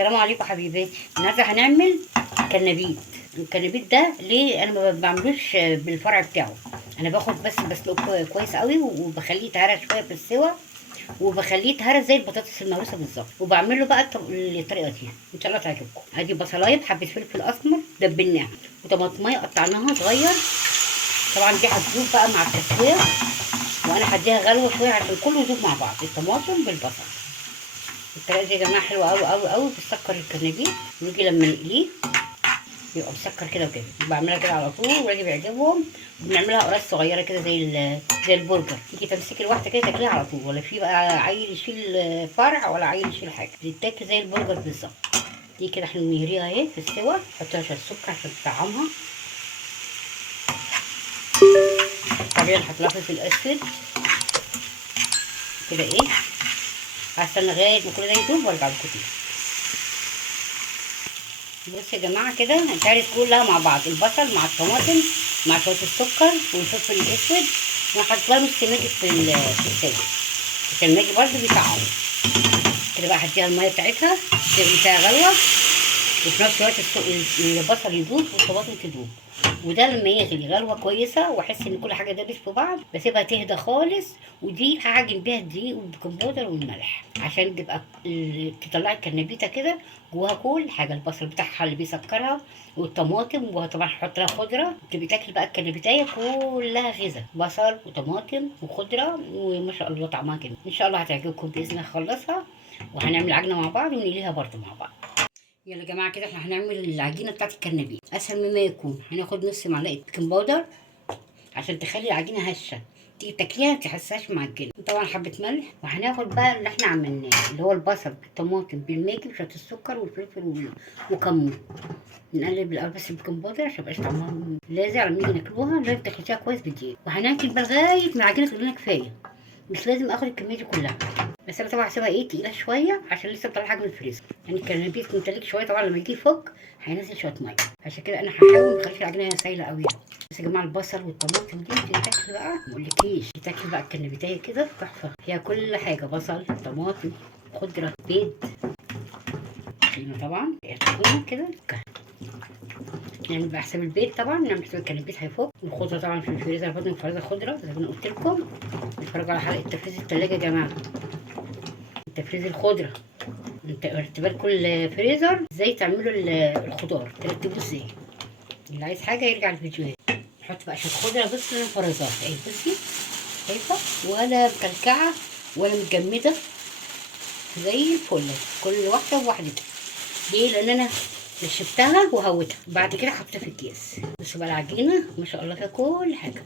السلام عليكم حبيباتي. النهارده هنعمل كنابيت. الكنابيت ده ليه انا ما بعملوش بالفرع بتاعه؟ انا باخد بسلقه كويس قوي وبخليه يتهرى شويه في السوا، وبخليه يتهرى زي البطاطس المهروسه بالظبط، وبعمله بقى الطريقه دي ان شاء الله تعجبكم. ادي بصلايه بحبه فلفل اسمر دبلناها، وطماطميه قطعناها صغير. طبعا دي هتدوب بقى مع التسويه، وانا هديها غلوه شويه عشان كله يدوب مع بعض، الطماطم بالبصل. الطريقه دي يا جماعه حلوه قوي قوي قوي، بتسكر الكنابيت، ونيجي لما نقليه بيبقى مسكر كده وكده. بعملها كده على طول وراجل بيعجبهم. بنعملها قراص صغيره كده زي البرجر، تيجي تمسكي الواحده كده تاكليها على طول، ولا في بقى عيل يشيل فرع ولا عيل يشيل حاجه، بتتاكل زي البرجر بالظبط. دي كده احنا بنهريها اهي في السوا، نحط لها شويه سكر عشان تطعمها. طبعا نحط لها فلفل اسود كده ايه، هستنى لغايه ما كل ده يدوب وارجع لكم تاني. بصوا يا جماعه كده هنتهرس كلها مع بعض، البصل مع الطماطم مع شويه السكر والفلفل الاسود، ونحط لها نص ماجي في السوا عشان الماجي برده بيطعم كده. بقى هديها الميه بتاعتها تغلي فيها غلوه، وفي نفس الوقت البصل يدوب والطماطم تدوب. وده لما يغلي غلوه كويسه واحس ان كل حاجه دابت في بعض، بسيبها تهدى خالص. ودي هعجن بيها الدقيق والبيكنج باودر والملح عشان تبقى تطلعي الكنابيته كده جواها كل حاجه، البصل بتاعها اللي بيسكرها والطماطم، وطبعا هحط لها خضره تبقى تاكل بقى الكنابيتايه كلها غذاء، بصل وطماطم وخضره، وما شاء الله طعمها جميل. ان شاء الله هتعجبكم باذن الله. هخلصها وهنعمل عجنه مع بعض ونقليها برده مع بعض. يلا يا جماعه كده احنا هنعمل العجينه بتاعت الكنابيت. اسهل مما يكون هناخد نص معلقه بيكنج باودر عشان تخلي العجينه هشه، تيجي تاكليها متحسهاش معجنه. طبعا حبه ملح، وهناخد بقى اللي احنا عملناه اللي هو البصل بالطماطم بالماجي وشويه السكر والفلفل وكمون. نقلب الاول بس البيكنج باودر عشان ميبقاش طعمها لاذع لما نيجي ناكلوها، لازم تخلطيها كويس بالدقيق. وهناكل بقى لغايه ما العجينه تقول لنا كفايه، مش لازم اخد الكميه دي كلها، بس انا طبعا هسيبها ايه تقيله شويه عشان لسه بطلع حاجه من الفريزر. يعني الكنابيت متلج شويه، طبعا لما يجي يفك هينزل شويه ميه، عشان كده انا هحاول ما اخليش العجينه سايله قوي يعني. بس يا جماعه البصل والطماطم دي بتتاكل بقى ما اقولكيش، بتتاكل بقى الكنابيتايه كده تحفه، فيها كل حاجه، بصل طماطم خضره بيض طبعا تكون كده. نعمل بقى حساب البيض، طبعا نعمل حساب الكنابيت هيفك. والخضره طبعا في الفريزر برضه مفرزه خضره زي ما انا قلت لكم. اتفرجوا على حلقه تفريز التلاجه يا جماعه، تفريز الخضره. رتبوا لكم الفريزر ازاي تعملوا الخضار، ترتبوه ازاي. اللي عايز حاجه يرجع الفيديوهات. نحط بقى شويه خضره بس انا فرزاها اهي، بصي شايفه، ولا مكلكعه ولا متجمده، زي الفل كل واحده بوحدتها. ليه؟ لان انا نشفتها وهوتها، بعد كده حطيتها في الكيس. بصوا بقى العجينه ما شاء الله فيها كل حاجه،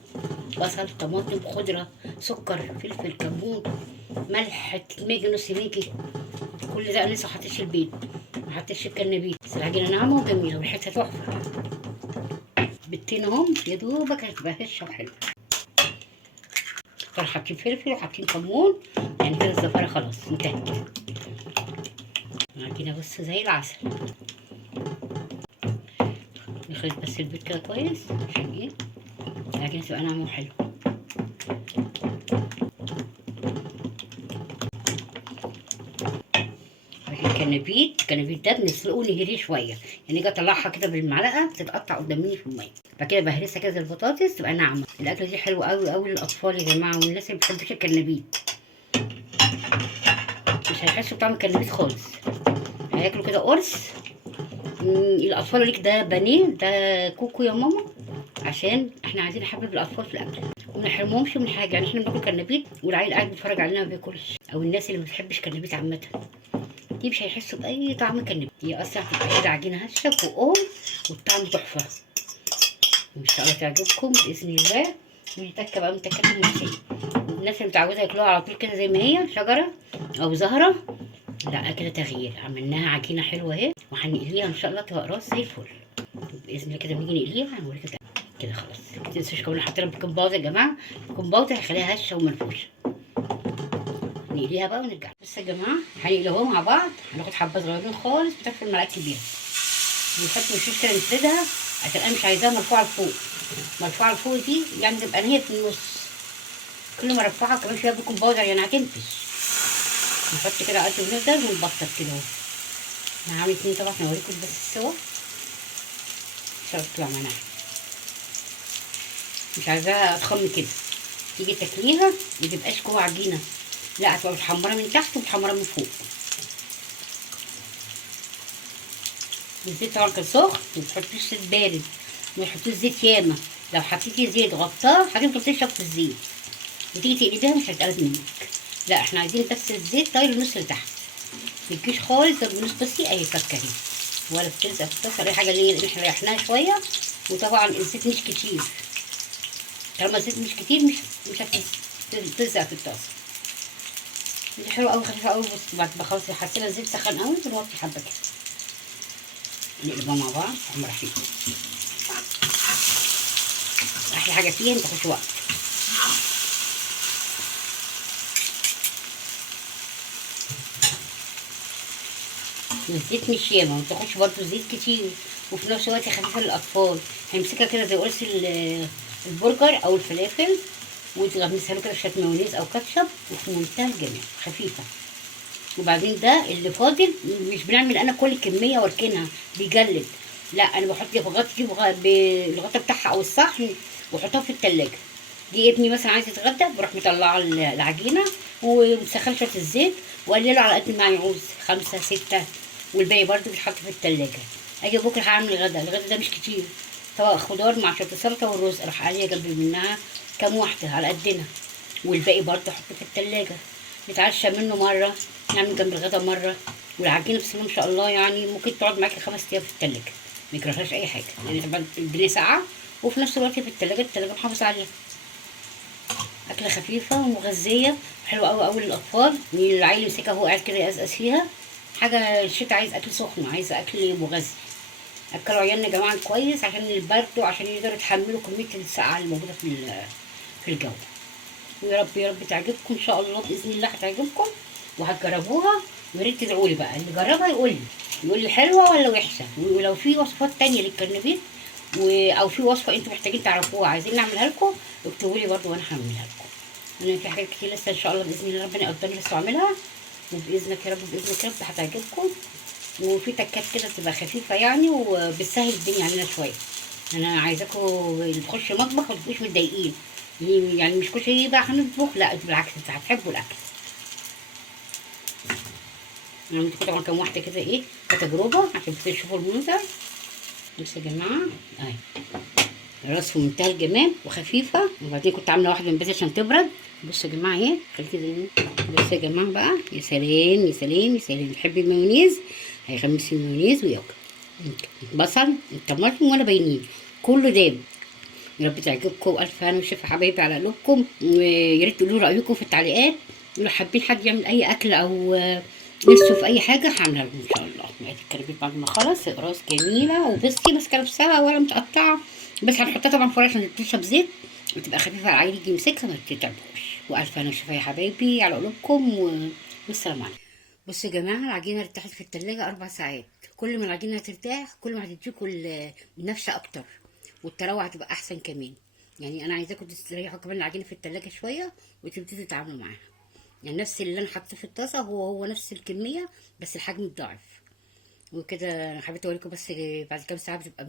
بصل طماطم خضره سكر فلفل كمون ملح ماجي نص ماجي، كل ده انا لسه محطتش البيض ما حطيتش الكنابيت، بس العجينه ناعمه وجميله وريحتها تحفه. بيضتين اهم يا دوبك هتبقى هشه وحلوه. طبعا حاطين فلفل وحاطين كمون، يعني كده الزفاره خلاص انتهت. العجينه بص زي العسل. نخلط بس البيض كده كويس عشان ايه العجينه تبقى ناعمه وحلوه. الكنابيت ده بنسلقه نهريه شويه، يعني اجي اطلعها كده بالمعلقه تتقطع قدام مني في الميه، بعد كده بهرسها كده زي البطاطس تبقى ناعمه. الاكله دي حلوه قوي قوي للاطفال يا جماعه، والناس اللي بتحبش الكنابيت مش هيحسوا بطعم الكنابيت خالص، هياكلوا كده قرص. الاطفال يقول لك ده بانيه ده كوكو يا ماما، عشان احنا عايزين نحبب الاطفال في الاكل وما نحرمهمش من حاجه. يعني احنا بناكل كنابيت والعيل قاعد بيتفرج علينا ما بياكلش، او الناس اللي ما بتحبش كنابيت عامه دي مش هيحسوا باي طعم كنابيت. هي اصلا هتبقى كده عجينه هشه فوقهم والطعم تحفه، ان شاء الله تعجبكم باذن الله. ونتكه بقى متكات المحشيه، الناس اللي متعوده ياكلوها على طول كده زي ما هي شجره او زهره، لا كده تغيير. عملناها عجينه حلوه اهي، وهنقليها ان شاء الله تبقى راس زي الفل باذن الله. كده بنيجي نقليها هنوريكم كده خلاص. ما تنسوش كمان حطينا بيكنج باودر يا جماعه، البيكنج باودر هيخليها هشه ومنفوشه. نقليها بقى ونرجع. بس يا جماعه هنقليهم مع بعض، هناخد حبه صغيرين خالص بتاكل المعلقه الكبيره، ونحط مشوش كده نفردها عشان انا مش عايزاها مرفوعه لفوق. مرفوعه لفوق دي يعني تبقى هي في النص، كل ما ارفعها كمان فيها بيكنج باودر يعني هتنفش. نحط كده قد ونفضل ونبطط كده اهو. انا هعمل اتنين طبعا عشان اوريكم بس السوا عشان تطلع معانا. مش عايزاها اتخن كده، تيجي تاكليها متبقاش جوه عجينه، لا هتبقى متحمره من تحت ومتحمره من فوق. الزيت طبعا كان سخن، متحطيش زيت بارد، متحطيش زيت ياما. لو حطيتي زيت غطاه هتفضل تشرب في الزيت وتيجي تقلبيها مش هتقلب منك. لا احنا عايزين بس الزيت طاير النص لتحت، متجيش خالص غير النص. بصي اهي فكه اهي، ولا بتلزق في الطاسه ولا اي حاجه. ليه؟ لان احنا ريحناها شويه، وطبعا الزيت مش كتير. طالما الزيت مش كتير مش هتلزق في الطاسه. دي حلوه قوي، خفيفه قوي. بصي بعد ما خلاص حسينا الزيت سخن قوي دلوقتي حبه كده نقلبها مع بعض. هم رايحين احلى حاجه فيها ما تاخدش وقت. والزيت مش ياما، ما تاخدش برضو زيت كتير، وفي نفس الوقت خفيفه للاطفال. هيمسكها كده زي قرص البرجر او الفلافل، وتغمسها له كده شويه مايونيز او كاتشب، وفي منتهى الجمال خفيفه. وبعدين ده اللي فاضل مش بنعمل انا كل كميه واركنها بيجلد، لا انا بحط بغطي بالغطا بتاعها او الصحن واحطها في التلاجة. دي ابني مثلا عايز يتغدى بروح مطلعه العجينه ومسخنه شويه الزيت وقلله على قد ما يعوز، 5 6، والباقي برده بيتحط في التلاجة. اجي بكره هعمل الغدا ده مش كتير، طبق خضار مع شويه السلطه والرز، اروح قاليه جنب منها كام واحده على قدنا، والباقي برده احطه في التلاجة. نتعشى منه مره، نعمل جنب الغدا مره. والعجينه بسم الله ما شاء الله يعني ممكن تقعد معاكي 5 ايام في التلاجة، ما يكرهاش اي حاجه، لان طبعا الدنيا ساقعه وفي نفس الوقت في التلاجة محافظه عليها. اكله خفيفه ومغذيه حلوه قوي قوي للاطفال، العيل يمسكها وهو قاعد كده يقزقز فيها. حاجه الشتا عايز اكل سخن، عايز اكل مغذي. اكلوا عيالنا يا جماعه كويس عشان البرد وعشان يقدروا يتحملوا كميه السقعه اللي موجوده في الجو. ويا رب يا رب تعجبكم ان شاء الله، باذن الله هتعجبكم وهتجربوها. ويا ريت تدعوا لي بقى، اللي جربها يقول لي حلوه ولا وحشه. ولو في وصفات تانية للكرنبيت او في وصفه انتوا محتاجين تعرفوها عايزين نعملها لكم، اكتبوا لي برده وانا هعملها لكم. انا في حاجات كتير لسه ان شاء الله باذن الله ربنا يقدرني لسه اعملها، وباذنك يا رب باذنك يا رب هتعجبكم. وفي تكات كده بتبقى خفيفه يعني وبتسهل الدنيا علينا شويه. انا عايزاكم تخشوا مطبخ ما تبقوش متضايقين، يعني مش كل شيء بقى هنطبخ، لا بالعكس انت هتحبوا الاكل. انا عملت كده كام واحده كده ايه كتجربه عشان تشوفوا المنظر. بصوا يا جماعه اهي الراس في منتهى الجمال وخفيفه. وبعدين كنت عامله واحده من بس عشان تبرد. بصوا يا جماعه اهي خليكي زي. بصوا يا جماعه بقى، يا سلام يا سلام يا سلام. بتحبي المايونيز هيغمسي المايونيز وياكل بصل الطماطم ولا باينين كله داب. يا رب تعجبكم والف هنا وشفا حبايبي على قلوبكم. ويا ريت تقولوا رايكم في التعليقات، ولو حابين حد يعمل اي اكل او نفسه في اي حاجه هعملها لكم ان شاء الله. بقيت الكرابيت بعد ما خلص راس جميله وبصي ماسكه نفسها ولا متقطعه، بس هنحطها طبعا في ورق عشان تشرب زيت وتبقى خفيفه على العيل يجي يمسكها ما تتعبوش. والف هنا وشفا يا حبايبي على قلوبكم والسلام عليكم. بصوا يا جماعه العجينه ارتاحت في التلاجة 4 ساعات. كل ما العجينه هترتاح كل ما هتديكوا النفشه اكتر، والتروع هتبقى احسن كمان. يعني انا عايزاكم تستريحوا كمان العجينه في التلاجة شويه وتبتدوا تتعاملوا معاها. يعني نفس اللي انا حاطه في الطاسه هو نفس الكميه بس الحجم ضعف. وكده انا حبيت اوريكم بس بعد كام ساعه بتبقى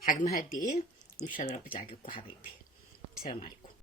حجمها قد ايه. ان شاء الله رب تعجبكم حبايبي. السلام عليكم.